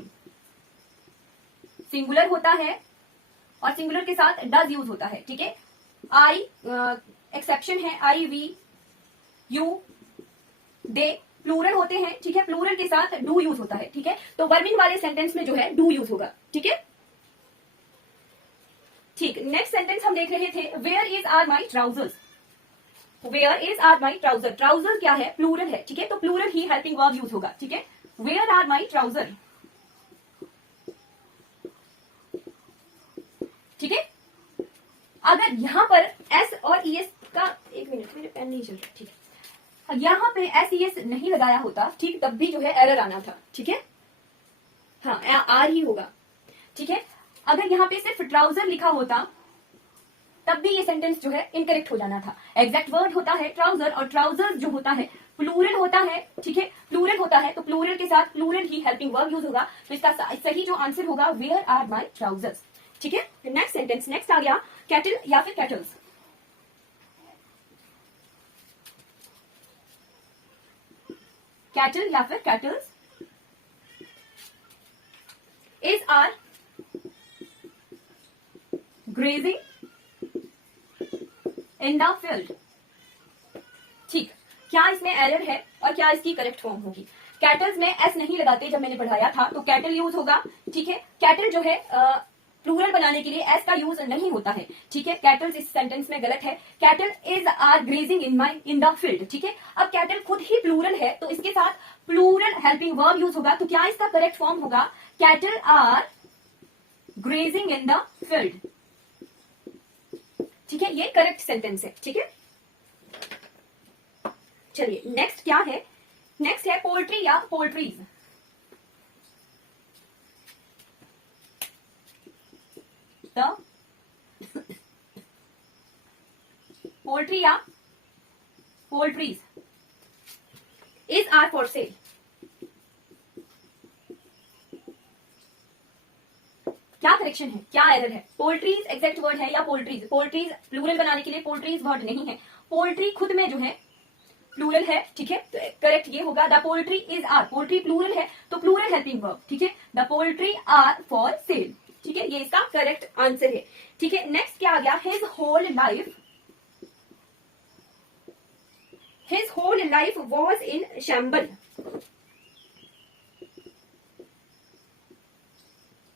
singular होता है और सिंगुलर के साथ डज यूज होता है। ठीक है, आई एक्सेप्शन है, आई वी यू दे प्लूरल होते हैं। ठीक है, प्लूरल के साथ डू यूज होता है। ठीक है, तो वर्मिन वाले सेंटेंस में जो है डू यूज होगा। ठीक है, ठीक। नेक्स्ट सेंटेंस हम देख रहे थे where is are my trousers. Where is are my trouser, trouser क्या है, प्लूरल है। ठीक है, तो प्लूरल ही हेल्पिंग वर्ब यूज होगा। ठीक है, वेयर आर माई ट्राउजर। ठीक है, अगर यहां पर एस और ई एस का, एक मिनट मेरे पेन नहीं चल रहा। ठीक है, यहां पे एस ई एस नहीं लगाया होता, ठीक, तब भी जो है एरर आना था। ठीक है, हाँ आर ही होगा। ठीक है, अगर यहाँ पे सिर्फ ट्राउजर लिखा होता तब भी ये सेंटेंस जो है इनकरेक्ट हो जाना था। एग्जैक्ट वर्ड होता है ट्राउजर, और ट्राउजर जो होता है प्लूरल होता है। ठीक है, प्लूरल होता है तो प्लूरल के साथ प्लूरल ही हेल्पिंग वर्ब यूज होगा। तो इसका सही जो आंसर होगा वेयर आर माई ट्राउजर्स। ठीक है, नेक्स्ट सेंटेंस, नेक्स्ट आ गया कैटल या फिर कैटल्स। कैटल या फिर cattles is are grazing in the field. ठीक, क्या इसमें एरर है और क्या इसकी करेक्ट फॉर्म होगी। कैटल्स में एस नहीं लगाते, जब मैंने पढ़ाया था तो कैटल यूज होगा। ठीक है, कैटल जो है प्लूरल बनाने के लिए एस का यूज नहीं होता है। ठीक है, कैटल्स इस सेंटेंस में गलत है। Cattle is are grazing in the field. ठीक है, अब कैटल खुद ही प्लूरल है तो इसके साथ प्लूरल हेल्पिंग वर्ब यूज होगा। तो क्या इसका करेक्ट फॉर्म होगा, cattle are grazing in the field. ठीक है, ये करेक्ट सेंटेंस है। ठीक है, चलिए नेक्स्ट क्या है, नेक्स्ट है पोल्ट्री या पोल्ट्रीज। पोल्ट्री या पोल्ट्रीज इज आर फॉर सेल। क्या करेक्शन है, क्या एरर है, पोल्ट्रीज एग्जैक्ट वर्ड है या पोल्ट्रीज। पोल्ट्रीज प्लूरल बनाने के लिए पोल्ट्रीज वर्ड नहीं है, पोल्ट्री खुद में जो है प्लूरल है। ठीक है, तो करेक्ट ये होगा the poultry is are. Poultry plural है तो प्लूरल हेल्पिंग वर्ब। ठीक है, the poultry are for sale. ठीक है, ये इसका करेक्ट आंसर है। ठीक है, नेक्स्ट क्या आ गया, his whole life was in shamble.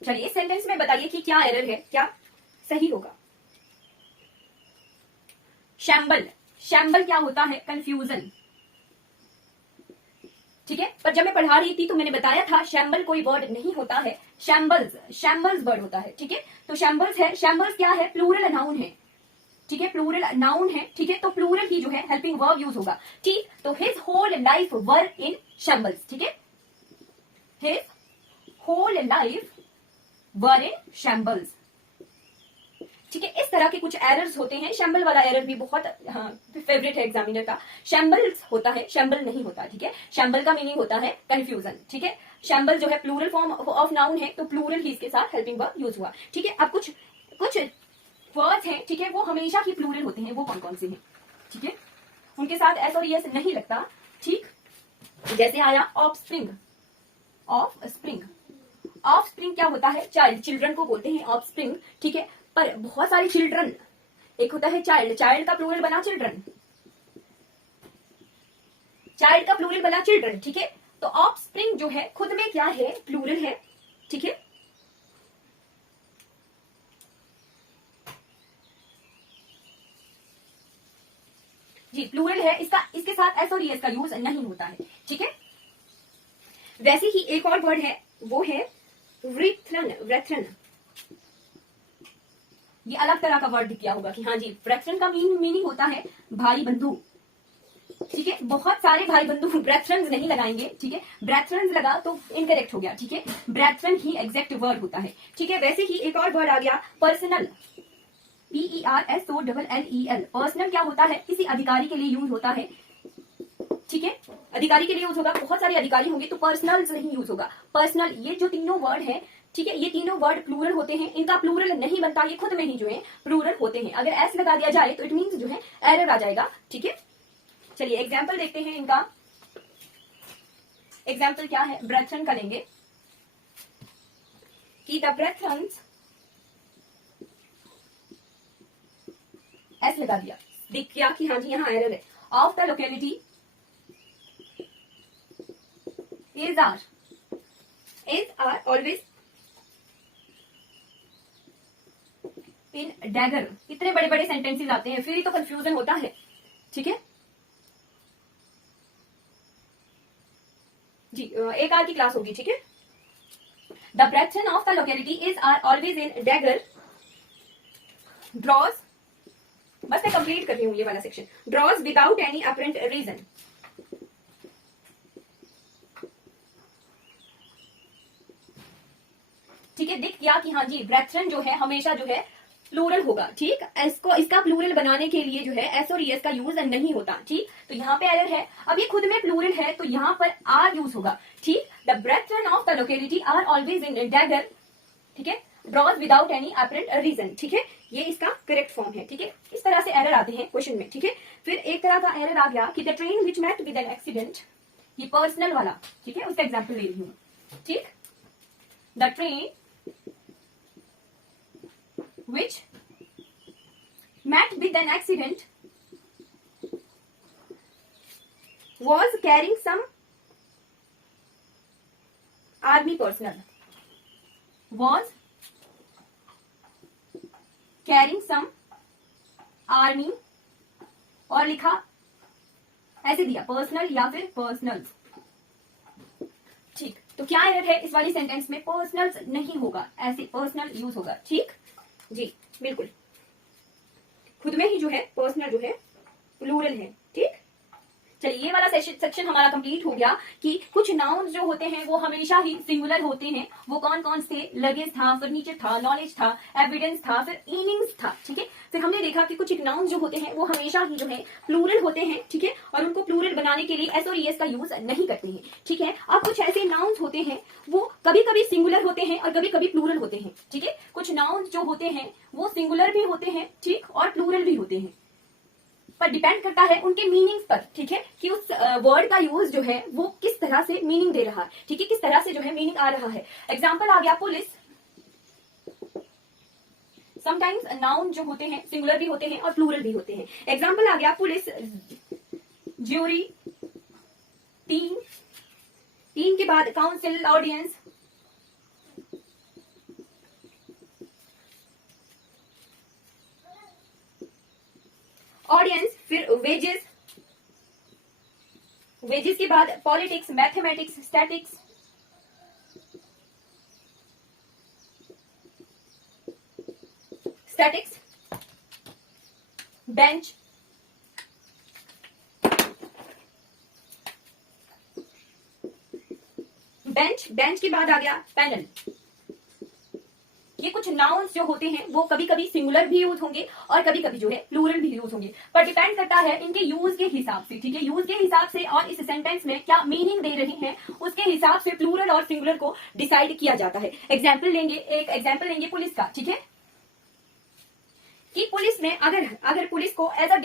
चलिए इस सेंटेंस में बताइए कि क्या एरर है, क्या सही होगा। शैम्बल, शैम्बल क्या होता है, कंफ्यूजन। ठीक है। पर जब मैं पढ़ा रही थी तो मैंने बताया था शैम्बल कोई वर्ड नहीं होता है, शैम्बल्स वर्ड होता है। ठीक है, तो शैम्बल्स है, शैम्बल्स क्या है, प्लूरल नाउन है। ठीक है, प्लूरल नाउन है। ठीक है, तो प्लूरल ही जो है हेल्पिंग वर्ब यूज होगा। ठीक, तो हिज होल लाइफ वर इन शैम्बल्स। ठीक है, हिज होल लाइफ वर इन शैम्बल्स। ठीक है, इस तरह के कुछ एरर्स होते हैं। शैम्बल वाला एरर भी बहुत फेवरेट है एग्जामिनर का। शैम्बल्स होता है, शैम्बल नहीं होता। ठीक है, शैम्बल का मीनिंग होता है कंफ्यूजन। ठीक है, शैम्बल जो है प्लूरल फॉर्म ऑफ नाउन है, तो प्लूरल ही इसके साथ हेल्पिंग वर्ब यूज हुआ। ठीक है, अब कुछ वर्ड्स हैं, ठीक है, वो हमेशा ही प्लूरल होते हैं। वो कौन कौन से हैं? ठीक है, उनके साथ एस और एस नहीं लगता। ठीक, जैसे आया ऑफ स्प्रिंग। ऑफ स्प्रिंग क्या होता है? चाइल्ड, चिल्ड्रन को बोलते हैं ऑफ स्प्रिंग। ठीक है, पर बहुत सारे चिल्ड्रन, एक होता है चाइल्ड का प्लूरल बना चिल्ड्रन, चाइल्ड का प्लूरल बना चिल्ड्रन। ठीक है, तो ऑफ स्प्रिंग जो है खुद में क्या है? प्लूरल है। ठीक है, जी प्लूरल है इसका, इसके साथ एस और एस का यूज नहीं होता है। ठीक है, वैसे ही एक और वर्ड है, वो है व्रेथरन। ये अलग तरह का वर्ड किया होगा कि हाँ जी, व्रेथरन का मीनिंग होता है भाई बंधु। ठीक है, बहुत सारे भाई बंधु ब्रेथरन्स नहीं लगाएंगे। ठीक है, ब्रेथरन्स लगा तो इनकरेक्ट हो गया। ठीक है, ब्रेथरन ही एग्जैक्ट वर्ड होता है। ठीक है, वैसे ही एक और वर्ड आ गया पर्सनल, PERSOLLEL। पर्सनल क्या होता है? किसी अधिकारी के लिए यूज होता है। ठीक है, अधिकारी के लिए यूज होगा, बहुत सारे अधिकारी होंगे तो पर्सनल नहीं यूज होगा, पर्सनल। ये जो तीनों वर्ड है, ठीक है, ये तीनों वर्ड प्लूरल होते हैं, इनका प्लूरल नहीं बनता, ये खुद में ही जो है प्लूरल होते हैं। अगर एस लगा दिया जाए तो इट मीन्स जो है एरर आ जाएगा। ठीक है, चलिए एग्जाम्पल देखते हैं इनका। एग्जाम्पल क्या है? ब्रेथरन का लेंगे कि द ब्रेथरन्स, एस लगा दिया, देख किया कि हाँ जी यहाँ एरर है। Of the locality is are always in dagger. कितने बड़े बड़े सेंटेंसेस आते हैं, फिर ही तो कंफ्यूजन होता है। ठीक है जी, एक आर की क्लास होगी। ठीक है, the brethren of the locality is are always in dagger draws, बस मैं कंप्लीट कर रही हूं ये वाला section. Draws without any apparent reason. ठीक है, दिख गया कि हाँ जी ब्रेथरन जो है हमेशा जो है प्लूरल होगा। ठीक, इसको इसका प्लूरल बनाने के लिए जो है एस और एस का यूज नहीं होता। ठीक, तो यहाँ पे एरर है। अब ये खुद में प्लूरल है तो यहाँ पर आर यूज होगा। ठीक, the brethren of the locality are always in dagger. ठीक है, draws without any apparent reason. ठीक है, ये इसका करेक्ट फॉर्म है। ठीक है, इस तरह से एरर आते हैं क्वेश्चन में। ठीक है, फिर एक तरह का एरर आ गया कि the train which met with an accident, ये पर्सनल वाला। ठीक है, उसका एग्जाम्पल ले रही हूँ। ठीक, the train which met with an accident was carrying some army personnel, was carrying some army, और लिखा ऐसे दिया पर्सनल या फिर पर्सनल्स। ठीक, तो क्या एरर है इस वाली सेंटेंस में? पर्सनल्स नहीं होगा, ऐसे पर्सनल यूज होगा। ठीक जी, बिल्कुल, खुद में ही जो है पर्सनल जो है प्लूरल है। ठीक, चलिए ये वाला सेक्शन हमारा कंप्लीट हो गया कि कुछ नाउन्स जो होते हैं वो हमेशा ही सिंगुलर होते हैं। वो कौन कौन से? लगेज था, फर्नीचर था, नॉलेज था, एविडेंस था, फिर इनिंग्स था। ठीक है, फिर हमने देखा कि कुछ नाउन्स जो होते हैं वो हमेशा ही जो है प्लूरल होते हैं। ठीक है, और उनको प्लूरल बनाने के लिए एस और एस का यूज नहीं करते हैं। ठीक है, अब कुछ ऐसे नाउन्स होते हैं वो कभी कभी सिंगुलर होते हैं और कभी कभी प्लूरल होते हैं। ठीक है, कुछ नाउन्स जो होते हैं वो सिंगुलर भी होते हैं, ठीक, और प्लूरल भी होते हैं, पर डिपेंड करता है उनके मीनिंग्स पर। ठीक है, कि उस वर्ड का यूज जो है वो किस तरह से मीनिंग दे रहा है। ठीक है, किस तरह से जो है मीनिंग आ रहा है। एग्जाम्पल आ गया पुलिस। समटाइम्स नाउन जो होते हैं सिंगुलर भी होते हैं और प्लूरल भी होते हैं। एग्जाम्पल आ गया पुलिस, ज्यूरी, टीम, टीम के बाद काउंसिल, ऑडियंस, ऑडियंस, फिर वेजेस, वेजेस के बाद politics, mathematics, statics, bench, bench के बाद आ गया पैनल। ये कुछ नाउन्स जो होते हैं वो कभी कभी सिंगुलर भी यूज होंगे और कभी कभी जो है प्लूरल भी यूज होंगे, पर डिपेंड करता है इनके यूज के हिसाब से, ठीक है, यूज के हिसाब से और इस सेंटेंस में क्या मीनिंग दे रहे हैं उसके हिसाब से प्लूरल और सिंगुलर को डिसाइड किया जाता है। एग्जाम्पल लेंगे, एक एग्जाम्पल लेंगे पुलिस का, ठीक है, कि पुलिस में अगर पुलिस को एज अ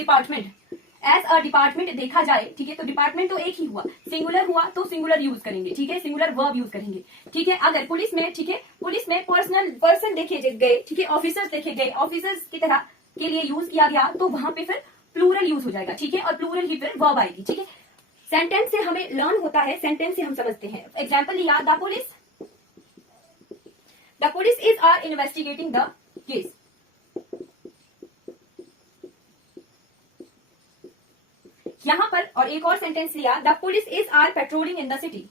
डिपार्टमेंट देखा जाए, ठीक है, तो डिपार्टमेंट तो एक ही हुआ, सिंगुलर हुआ तो सिंगुलर यूज करेंगे, ठीक है, सिंगुलर वर्ब यूज करेंगे, ठीक है। अगर पुलिस में, ठीक है, पुलिस में पर्सन देखे गए, ठीक है, ऑफिसर्स देखे गए, ऑफिसर्स की तरह के लिए यूज किया गया तो वहां पे फिर प्लूरल यूज हो जाएगा, ठीक है, और प्लूरल ही फिर वर्ब आएगी, ठीक है। सेंटेंस से हमें लर्न होता है, सेंटेंस से हम समझते हैं। एग्जाम्पल लिया, the police is are investigating the case. यहां पर और एक और सेंटेंस लिया, the police is are patrolling in the city.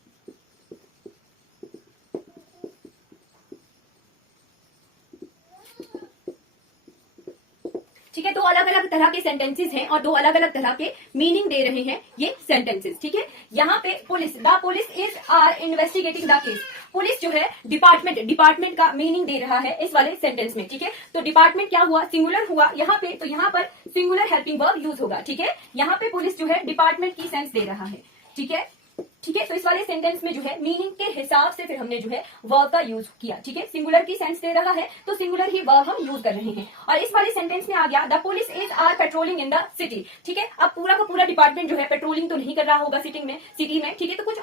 ठीक है, दो अलग अलग तरह के सेंटेंसेस हैं और दो अलग अलग तरह के मीनिंग दे रहे हैं ये सेंटेंसेस, ठीक है। यहाँ पे police, the police is are investigating the case, police जो है डिपार्टमेंट का मीनिंग दे रहा है इस वाले सेंटेंस में, ठीक है। तो डिपार्टमेंट क्या हुआ, सिंगुलर हुआ यहाँ पे, तो यहाँ पर सिंगुलर हेल्पिंग वर्ब यूज होगा, ठीक है। यहाँ पे पुलिस जो है डिपार्टमेंट की सेंस दे रहा है, ठीक है, ठीक है। तो इस वाले सेंटेंस में जो है मीनिंग के हिसाब से फिर हमने जो है वर्ब का यूज किया, ठीक है। सिंगुलर की सेंस दे रहा है तो सिंगुलर ही वर्ब हम यूज कर रहे हैं। और इस वाले सेंटेंस में आ गया, the police is are patrolling in the city, ठीक है। अब पूरा का पूरा डिपार्टमेंट जो है पेट्रोलिंग तो नहीं कर रहा होगा सिटी में, ठीक है, तो कुछ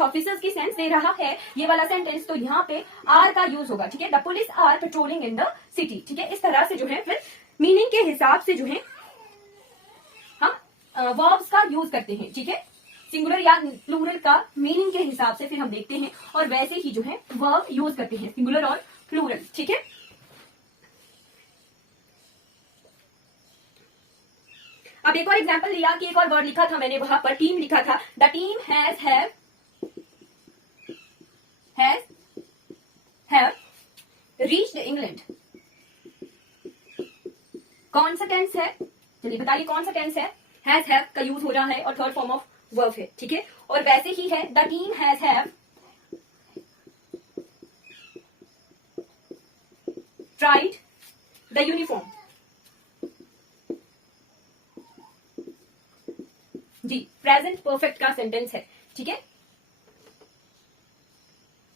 ऑफिसर्स की सेंस दे रहा है ये वाला सेंटेंस, तो यहाँ पे आर का यूज होगा, ठीक है, the police are patrolling in the city, ठीक है। इस तरह से जो है फिर मीनिंग के हिसाब से जो है हम वर्ब्स का यूज करते हैं, ठीक है। सिंगुलर या प्लूरल का मीनिंग के हिसाब से फिर हम देखते हैं और वैसे ही जो है वर्ब यूज करते हैं, सिंगुलर और प्लूरल, ठीक है। अब एक और एग्जांपल लिया कि एक और वर्ड लिखा था मैंने वहां पर टीम लिखा था, the team have reached England. कौन सा टेंस है, चलिए बताइए कौन सा टेंस है, हैव का यूज हो रहा है और थर्ड फॉर्म ऑफ वर्ब है, ठीक है। और वैसे ही है, the team have tried the uniform. जी, प्रेजेंट परफेक्ट का सेंटेंस है, ठीक है,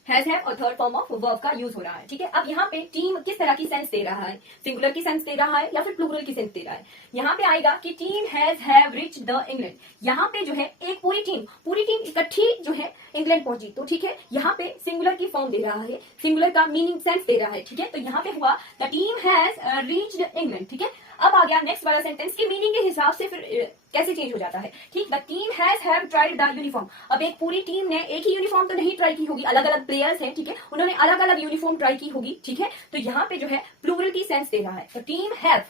हैज हैव और थर्ड फॉर्म ऑफ वर्ब का यूज हो रहा है, ठीक है। अब यहाँ पे टीम किस तरह की सेंस दे रहा है, सिंगुलर की सेंस दे रहा है या फिर प्लूरल की सेंस दे रहा है। यहाँ पे आएगा कि team has have reached the England, यहाँ पे जो है एक पूरी टीम इकट्ठी जो है इंग्लैंड पहुंची, तो ठीक है, यहाँ पे सिंगुलर की फॉर्म दे रहा है, सिंगुलर का मीनिंग सेंस दे रहा है, ठीक है। तो यहाँ पे हुआ the team has reached England, ठीक है। अब आ गया नेक्स्ट वाला सेंटेंस की मीनिंग के हिसाब से फिर कैसे चेंज हो जाता है, ठीक। The team has have tried the uniform, अब एक पूरी टीम ने एक ही यूनिफॉर्म तो नहीं ट्राई की होगी, अलग अलग प्लेयर्स हैं, ठीक है, उन्होंने अलग अलग यूनिफॉर्म ट्राई की होगी, ठीक है। तो यहाँ पे जो है प्लूरल की सेंस दे रहा है, तो टीम हैव,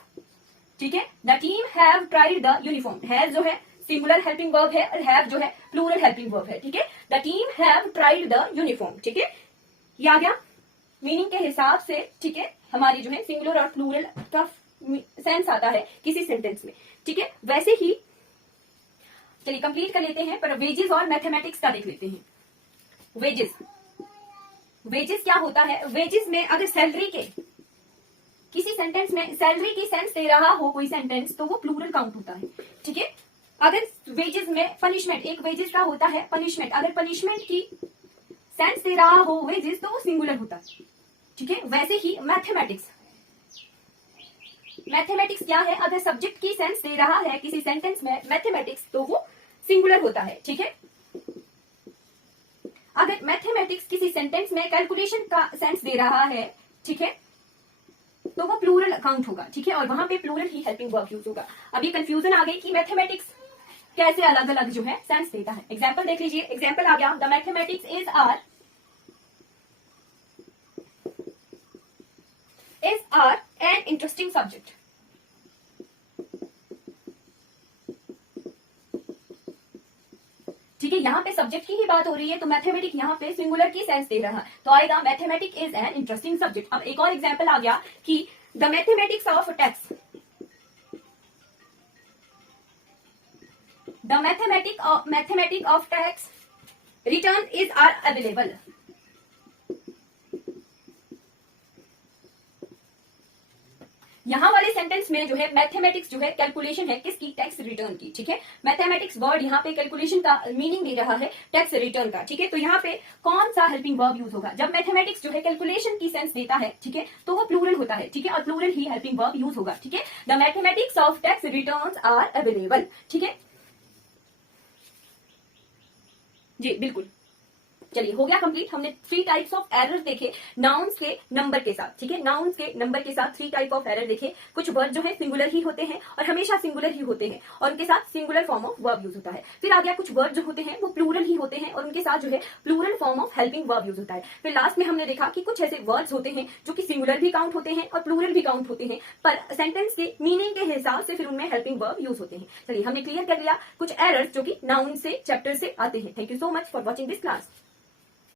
ठीक है, the team have tried the uniform, have जो है सिंगुलर हेल्पिंग वर्ब है और हैव जो है प्लूरल हेल्पिंग वर्ब है, ठीक है। The team have tried the uniform, ठीक है, ये आ गया मीनिंग के हिसाब से, ठीक है, हमारी जो है सिंगुलर और प्लूरल का सेंस आता है किसी सेंटेंस में, ठीक है। वैसे ही चलिए कंप्लीट कर लेते हैं, पर वेजेस और मैथमेटिक्स का देख लेते हैं। वेजेस क्या होता है, वेजेस में अगर सैलरी के किसी सेंटेंस में सैलरी की सेंस दे रहा हो कोई सेंटेंस तो वो प्लूरल काउंट होता है, ठीक है। अगर वेजेस में पनिशमेंट, एक वेजेस का होता है पनिशमेंट, अगर पनिशमेंट की सेंस दे रहा हो वेजेस तो वो सिंगुलर होता है, ठीक है। वैसे ही मैथमेटिक्स क्या है, अगर सब्जेक्ट की सेंस दे रहा है किसी सेंटेंस में मैथमेटिक्स तो वो सिंगुलर होता है, ठीक है। अगर मैथमेटिक्स किसी सेंटेंस में कैलकुलेशन का सेंस दे रहा है, ठीक है, तो वो प्लूरल काउंट होगा, ठीक है, और वहां पे प्लूरल ही हेल्पिंग वर्ब यूज होगा। अभी कंफ्यूजन आ गई कि मैथमेटिक्स कैसे अलग अलग जो है सेंस देता है। एग्जाम्पल देख लीजिए, एग्जाम्पल आ गया, the mathematics is are an interesting subject. ठीक है, यहाँ पे सब्जेक्ट की ही बात हो रही है, तो मैथमेटिक यहाँ पे सिंगुलर की सेंस दे रहा है, तो आएगा mathematic is an interesting subject. अब एक और एग्जाम्पल आ गया कि the mathematics of tax, the mathematic of tax return is are available. यहां वाले सेंटेंस में जो है मैथमेटिक्स जो है कैलकुलेशन है किसकी, टैक्स रिटर्न की। ठीक है, मैथमेटिक्स वर्ड यहाँ पे कैलकुलेशन का मीनिंग दे रहा है टैक्स रिटर्न का। ठीक है, तो यहाँ पे कौन सा हेल्पिंग वर्ब यूज होगा, जब मैथमेटिक्स जो है कैलकुलेशन की सेंस देता है, ठीक है, तो वो प्लूरल होता है। ठीक है, और प्लूरल ही हेल्पिंग वर्ब यूज होगा। ठीक है, the mathematics of tax returns are available. ठीक है जी, बिल्कुल। चलिए, हो गया कंप्लीट। हमने 3 टाइप्स ऑफ एरर्स देखे नाउन्स के नंबर के साथ। ठीक है, नाउन्स के नंबर के साथ 3 टाइप ऑफ एरर देखे। कुछ वर्ड जो है सिंगुलर ही होते हैं और हमेशा सिंगुलर ही होते हैं और उनके साथ singular form of verb use होता है। फिर आ गया कुछ वर्ड जो होते हैं वो प्लूरल ही होते हैं और उनके साथ जो है plural form of helping verb use होता है। फिर लास्ट में हमने देखा कि कुछ ऐसे वर्ड्स होते हैं जो कि सिंगुलर भी काउंट होते हैं और प्लूरल भी काउंट होते हैं, पर सेंटेंस के मीनिंग के हिसाब से फिर उनमें हेल्पिंग वर्ब यूज होते हैं। चलिए, हमने क्लियर कर लिया कुछ एरर्स जो कि नाउन से चैप्टर से आते हैं। Thank you so much for watching this class.